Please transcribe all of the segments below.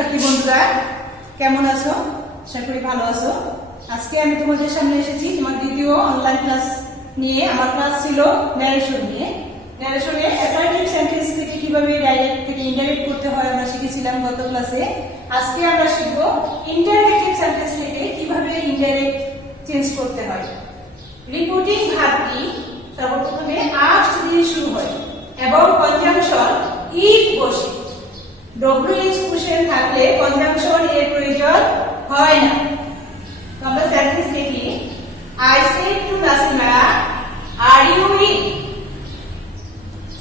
শিক্ষার্থী বন্ধুরা কেমন আছো? আশা করি ভালো আছো। আজকে আমি তোমাদের সামনে এসেছি তোমার দ্বিতীয় অনলাইন ক্লাস নিয়ে। আমার ক্লাস ছিল ন্যারেশন নিয়ে। ন্যারেশনে অ্যাসার্টিভ সেন্টেন্স থেকে কিভাবে ডাইরেক্ট থেকে ইনডাইরেক্ট করতে হয় আমরা শিখেছিলাম গত ক্লাসে। আজকে আমরা শিখব ইন্টারঅ্যাক্টিভ সেন্টেন্স থেকে কিভাবে ইনডাইরেক্ট চেঞ্জ করতে হয়। রিপিটিং ভার্বটি সর্বপ্রথমে আস্ট দিয়ে শুরু হয় এবং কনজাংশন ইট বসে। ডব্লিউএইচ কুশেন থাকলে কনজাংশন এর প্রয়োজন হয় না। আমরা সেন্টেন্স দেখি। I said to Nasima, are you in?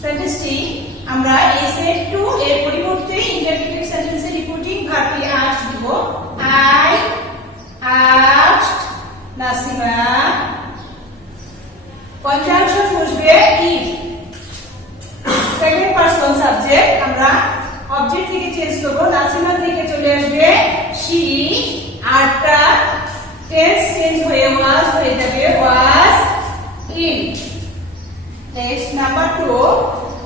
সেন্টেন্সটি আমরা এই said to এর পরিবর্তে ইন্টারঅ্যাক্টিভ সেন্টেন্সে রিপিটিং ভার্বটি asked দিব। I asked Nasima, কনজাংশন বসবে if। সেকেন্ড পারসন সাবজেক্ট আমরা অবজেক্ট থেকে চেঞ্জ করব। নাসিমা থেকে চলে আসবে she, আরটা টেন্স চেঞ্জ হয়ে was হয়ে যাবে was in। Next number 2,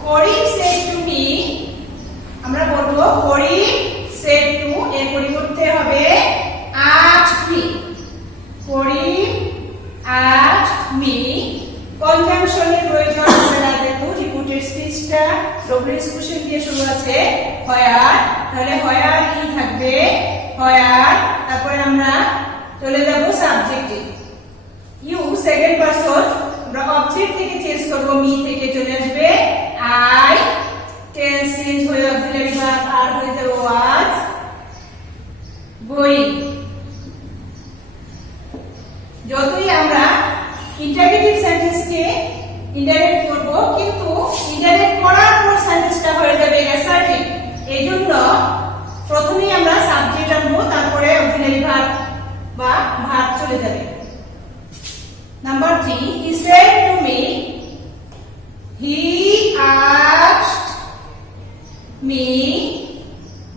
Karim said to me, আমরা বলবো করিম said to এর পরিবর্তে হবে asked me। করিম asked me, কনজাংশনের প্রয়োজন হবে না যেহেতু রিপিটেড স্পিচটা ডব্লিউএইচ কুশেন দিয়ে শুরু আছে হোয়ার, তাহলে হোয়ার ই থাকবে হোয়ার। তারপরে আমরা চলে যাব সাবজেক্টে। ইউ সেকেন্ড পারসন আমরা অবজেক্ট থেকে চেঞ্জ করব, মি থেকে চলে আসবে আই। টেন্স চেঞ্জ হয়ে অক্সিলারি ভার্ব আর হয়ে যাবে ওয়াজ গোয়িং। যতই আমরা ইন্টারগেটিভ সেন্টেন্সকে ইনডাইরেক্ট করব কিন্তু ইনডাইরেক্ট করার পর সেন্টেন্সটা হয়ে যাবে অ্যাসার্টিভ। এইজন্য প্রথমেই আমরা সাবজেক্ট আনবো, তারপরে অক্সিলারি ভার্ব বা ভার্ব চলে যাবে। Number 3, he said to me, he asked me,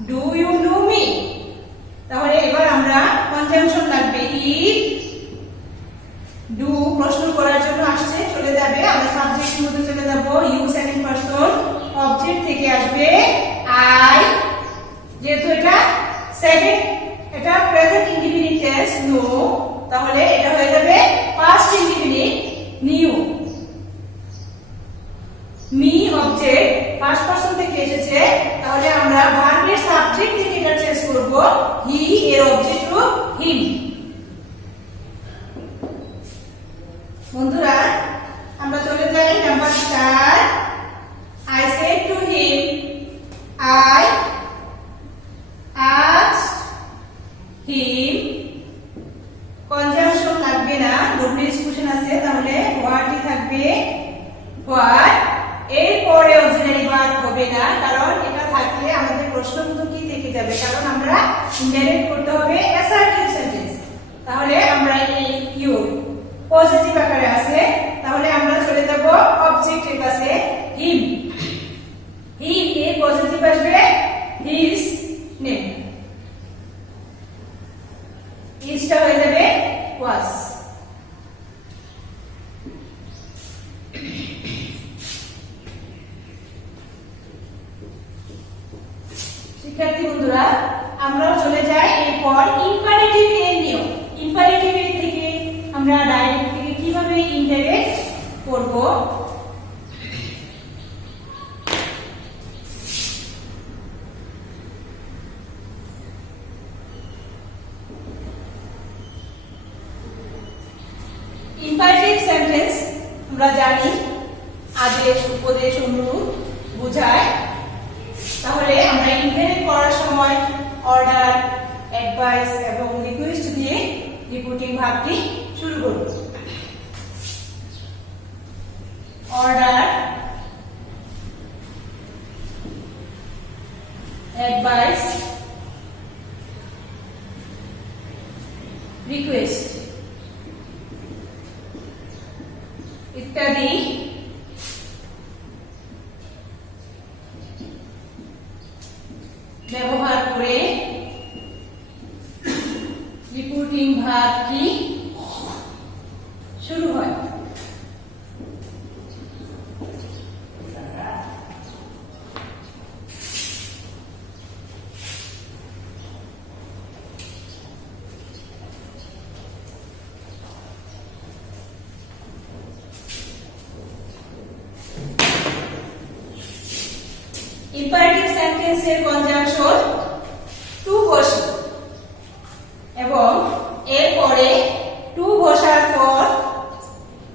do you know me? তাহলে এবার আমরা কনজাংশন লাগবে if। ডু প্রশ্ন করার জন্য আসছে চলে যাবে, আমরা সাবজেক্টের মধ্যে চলে যাব। ইউ সেকেন্ড পারসন অবজেক্ট থেকে আসবে আই। যেহেতু এটা সেকেন্ড, এটা প্রেজেন্ট ইনডিফিনিট টেন্স নো, তাহলে এটা হয়ে যাবে past indefinite new. Me object first person থেকে এসেছে, তাহলে আমরা ভার্বের সাবজেক্ট থেকে এটা চেঞ্জ করব। হি এর অবজেক্ট রূপ হিম। বন্ধুরা আমরা চলে যাই number 4, I said to him, I asked him, conjunction লাগবে না, ডব্লিউএইচ কুশেন আছে, তাহলে হোয়াটই থাকবে হোয়াট। এর পরে অক্সিলারি ভার্ব হবে না, কারণ এটা থাকলে আমাদের প্রশ্নবোধক কি থেকে যাবে, কারণ আমরা ইনডাইরেক্ট করতে হবে অ্যাসার্টিভ সেন্টেন্স। তাহলে আমরা এই ইউ পজিটিভ আকারে আছে, তাহলে আমরা চলে যাব অবজেক্টের কাছে হিম। হিম এর পজিটিভ আসবে হিজ নেম, হিজটা হয়ে যাবে ওয়াজ। শিক্ষার্থী বন্ধুরা আমরাও চলে যাই এরপর ইম্পারেটিভ এর নিয়ম। ইম্পারেটিভ এর থেকে আমরা ডাইরেক্ট থেকে কিভাবে ইনডাইরেক্ট করব। ইম্পারেটিভ সেন্টেন্স আমরা জানি আদেশ উপদেশ অনুরোধ বোঝায়। তাহলে আমরা ইনডাইরেক্ট করার সময় অর্ডার, অ্যাডভাইস এবং রিকোয়েস্ট দিয়ে রিপিটিং ভার্বটি শুরু করব। অর্ডার, অ্যাডভাইস, রিকোয়েস্ট ইত্যাদি ব্যবহার করে রিপিটিং ভার্বটি শুরু হয়। ইম্পারেটিভ সেন্টেন্সের কনজাংশন টু বসে এবং এরপরে টু বসার পর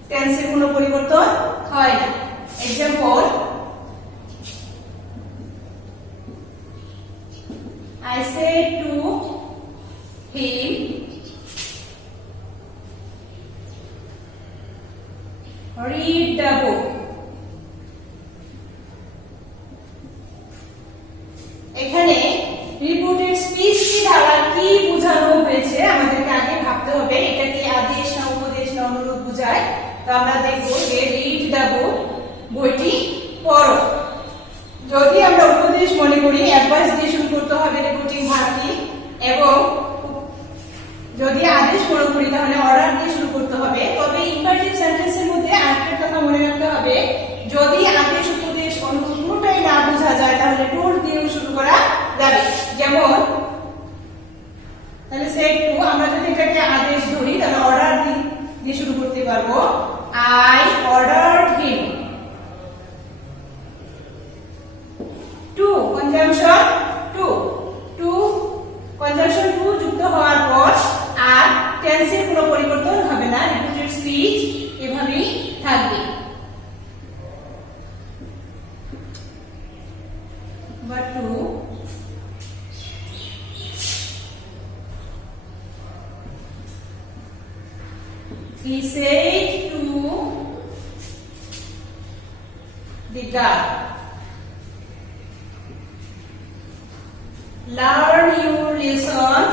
টেন্সের কোনো পরিবর্তন হয় না। Example, I said to him, read the book. এখানে রিপোর্টের স্পিচটি দ্বারা কি বোঝানো হয়েছে আমাদেরকে আগে ভাবতে হবে। এটা কি আদেশ না উপদেশ না অনুরোধ বোঝায়? তো আমরা দেখব যে রিড দ্য বুক, বইটি পড়ো। যদি আমরা উপদেশ মনে করি অ্যাডভাইস দিয়ে শুরু করতে হবে রিপোর্টিং ভার্বটি, এবং যদি আদেশ মনে করি তাহলে অর্ডার দিয়ে শুরু করতে হবে। তবে ইম্পারেটিভ সেন্টেন্সের মধ্যে আরেকটা কথা মনে রাখতে হবে, যদি আদেশ উপদেশ অনুরোধ কোনোটাই না বোঝা যায় তাহলে টোল্ড দিয়ে শুরু করা যাবে। যেমন তাহলে সেড টু, আমরা যদি এটাকে আদেশ ধরি তাহলে অর্ডার দিয়ে শুরু করতে পারবো। I ordered him to, conjunction to, conjunction to যুক্ত হওয়ার পর আর টেন্সের কোনো পরিবর্তন হবে না, রিপিটেড স্পিচ এভাবেই থাকবে। But to he said to the guard, learn your lesson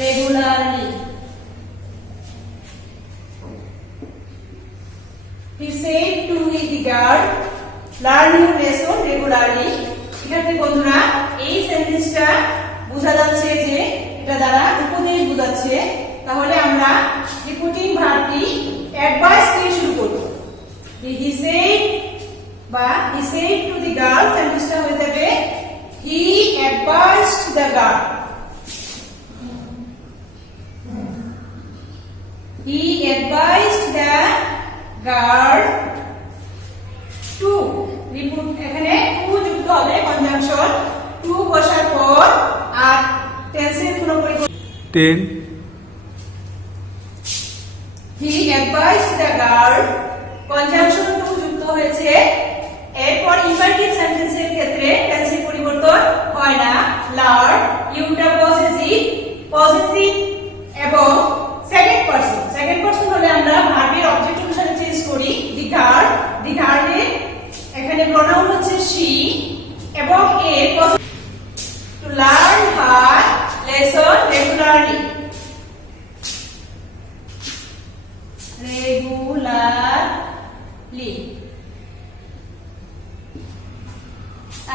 regularly. He said to the guard, learn your lesson regularly. শিক্ষার্থী বন্ধুরা, এই সেন্টেন্সটা বোঝা যাচ্ছে যে এটা দ্বারা উপদেশ বোঝাচ্ছে। তাহলে আমরা রিপিটিং ভার্বটি অ্যাডভাইস দিয়ে শুরু করব। He said বা he said to the girl, সেন্টেন্সটা হয়ে যাবে he advised the girl. He advised the girl to, এখানে টু যুক্ত হবে, কনজাংশন টু বসার পর আর টেন্সের কোনো পরিবর্তন 10 He advised the girl, conjunction to যুক্ত হয়েছে। এরপর ইম্পারেটিভ সেন্টেন্সের ক্ষেত্রে টেন্সের পরিবর্তন হয় না। লার্ন ইউটা পজিটিভ এবং সেকেন্ড পারসন হলে আমরা ভার্বের অবজেক্ট অনুসারে চেঞ্জ করি। দি গার্ডের এখানে প্রোনাউন হচ্ছে she এবং এর to learn her lesson regularly.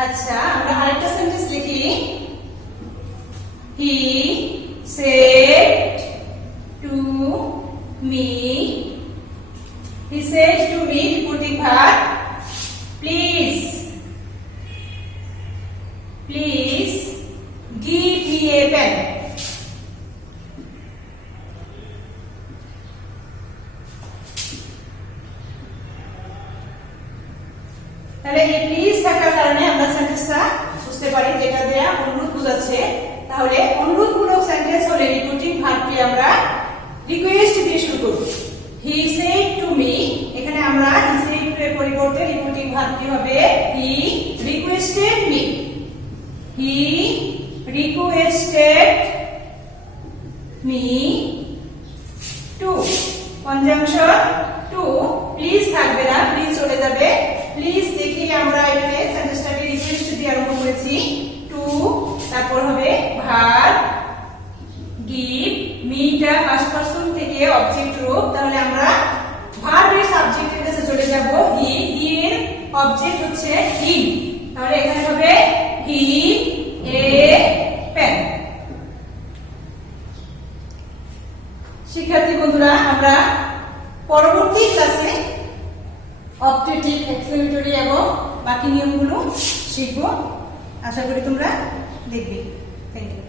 আচ্ছা, আমরা আরেকটা সেন্টেন্স লিখি। He said to me, he said to me, repeating verb, please give me a pen. তাহলে এই প্লিজ থাকার কারণে আমরা সেন্টেন্সটা বুঝতে পারি যেটা দেয়া অনুরোধ বোঝাচ্ছে। তাহলে অনুরোধমূলক সেন্টেন্স হলে রিপিটিং ভার্বটি আমরা রিকোয়েস্ট দিয়ে শুরু করব। হি সেড টু মি, এখানে আমরা হি সেড টু এর পরিবর্তে রিপিটিং ভার্বটি হবে he requested me. He requested me to, conjunction to, please থাকবে না, প্লিজ চলে যাবে। প্লিজ দেখি আমরা এখানে সেন্টেন্সটাকে রিকোয়েস্ট দিয়ে আরম্ভ করেছি। টু, তারপর হবে ভার্ব গিভ, মিটা ফার্স্ট পারসন থেকে অবজেক্ট রূপ। তাহলে আমরা ভার্বের সাবজেক্টের কাছে চলে যাব। হি এর অবজেক্ট হচ্ছে হিম, তাহলে এখানে হবে হি এ পেন। শিক্ষার্থী বন্ধুরা, আমরা পরবর্তী ক্লাসে অবজেক্টিভ, এক্সক্লেমেটরি এবং বাকি নিয়মগুলো শিখব। আশা করি তোমরা দেখবে। Thank you.